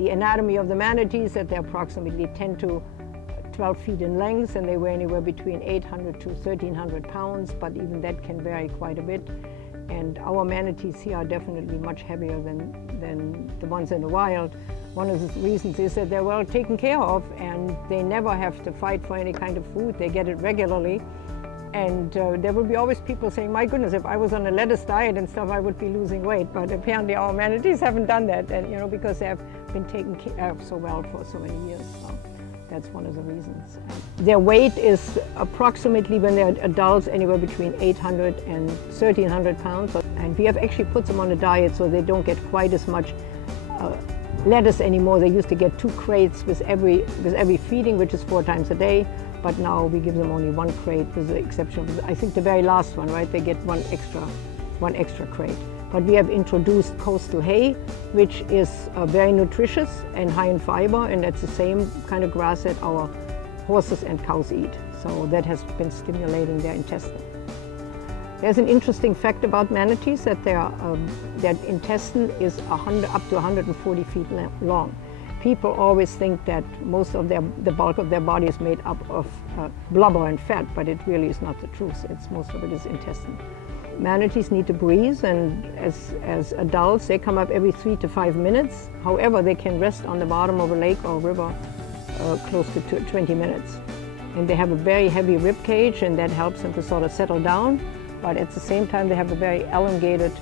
the anatomy of the manatees, that they're approximately 10 to 12 feet in length, and they weigh anywhere between 800 to 1,300 pounds, but even that can vary quite a bit. And our manatees here are definitely much heavier than the ones in the wild. One of the reasons is that they're well taken care of, and they never have to fight for any kind of food. They get it regularly. And there will be always people saying, my goodness, if I was on a lettuce diet and stuff, I would be losing weight. But apparently our manatees haven't done that, and because they have been taken care of so well for so many years. So that's one of the reasons. Their weight is approximately, when they're adults, anywhere between 800 and 1,300 pounds. And we have actually put them on a diet so they don't get quite as much lettuce anymore. They used to get 2 crates with every feeding, which is 4 times a day. But now we give them only 1 crate, with the exception of, I think, the very last one, right? They get one extra crate. But we have introduced coastal hay, which is very nutritious and high in fiber, and that's the same kind of grass that our horses and cows eat. So that has been stimulating their intestine. There's an interesting fact about manatees, that their intestine is up to 140 feet long. People always think that most of the bulk of their body is made up of blubber and fat, but it really is not the truth. Most of it is intestine. Manatees need to breathe, and as adults, they come up every 3 to 5 minutes. However, they can rest on the bottom of a lake or a river close to 20 minutes. And they have a very heavy rib cage, and that helps them to sort of settle down. But at the same time, they have a very elongated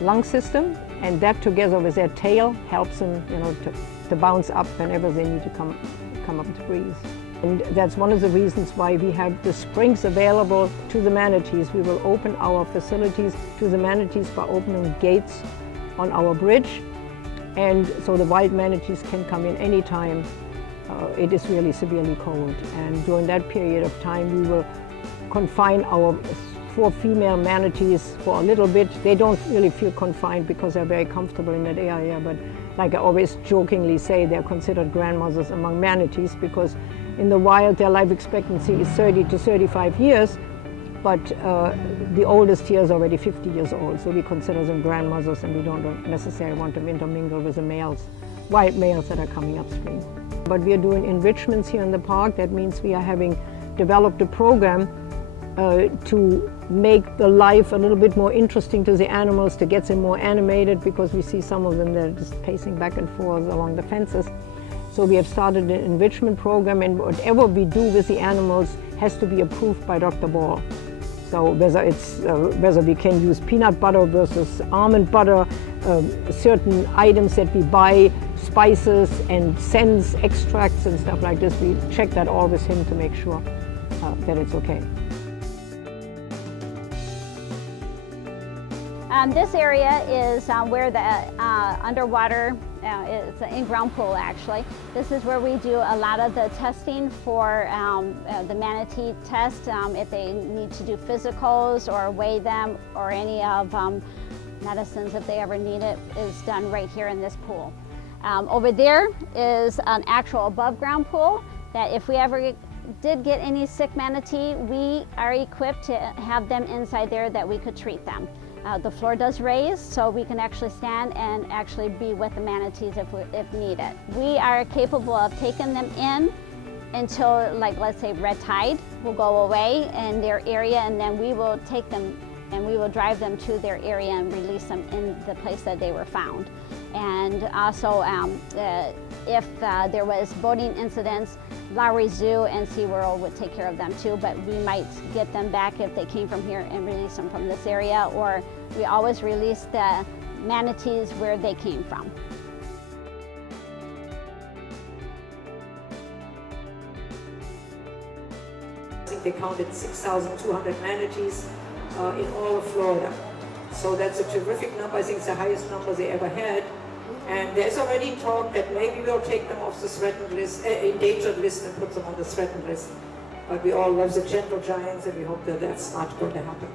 lung system, and that together with their tail helps them, to bounce up whenever they need to come up to breathe. And that's one of the reasons why we have the springs available to the manatees. We will open our facilities to the manatees by opening gates on our bridge, and so the wild manatees can come in anytime it is really severely cold. And during that period of time, we will confine our 4 female manatees for a little bit. They don't really feel confined because they're very comfortable in that area, but like I always jokingly say, they're considered grandmothers among manatees, because in the wild their life expectancy is 30 to 35 years, but the oldest here is already 50 years old, so we consider them grandmothers, and we don't necessarily want them to intermingle with the wild males that are coming upstream. But we are doing enrichments here in the park. That means we are having developed a program to make the life a little bit more interesting to the animals, to get them more animated, because we see some of them that are just pacing back and forth along the fences. So we have started an enrichment program, and whatever we do with the animals has to be approved by Dr. Ball. So whether we can use peanut butter versus almond butter, certain items that we buy, spices and scents, extracts and stuff like this, we check that all with him to make sure that it's okay. This area is where the underwater, it's an in-ground pool actually. This is where we do a lot of the testing for the manatee test, if they need to do physicals or weigh them, or any of medicines if they ever need it, is done right here in this pool. Over there is an actual above ground pool that if we ever did get any sick manatee, we are equipped to have them inside there that we could treat them. The floor does raise, so we can actually stand and actually be with the manatees if needed. We are capable of taking them in until, like, let's say red tide will go away in their area, and then we will take them and we will drive them to their area and release them in the place that they were found. And also, if there was boating incidents, Lowry Zoo and SeaWorld would take care of them too, but we might get them back if they came from here and release them from this area, or we always release the manatees where they came from. I think they counted 6,200 manatees in all of Florida. So that's a terrific number. I think it's the highest number they ever had. And there's already talk that maybe we'll take them off the threatened list, endangered list, and put them on the threatened list. But we all love the gentle giants, and we hope that that's not going to happen.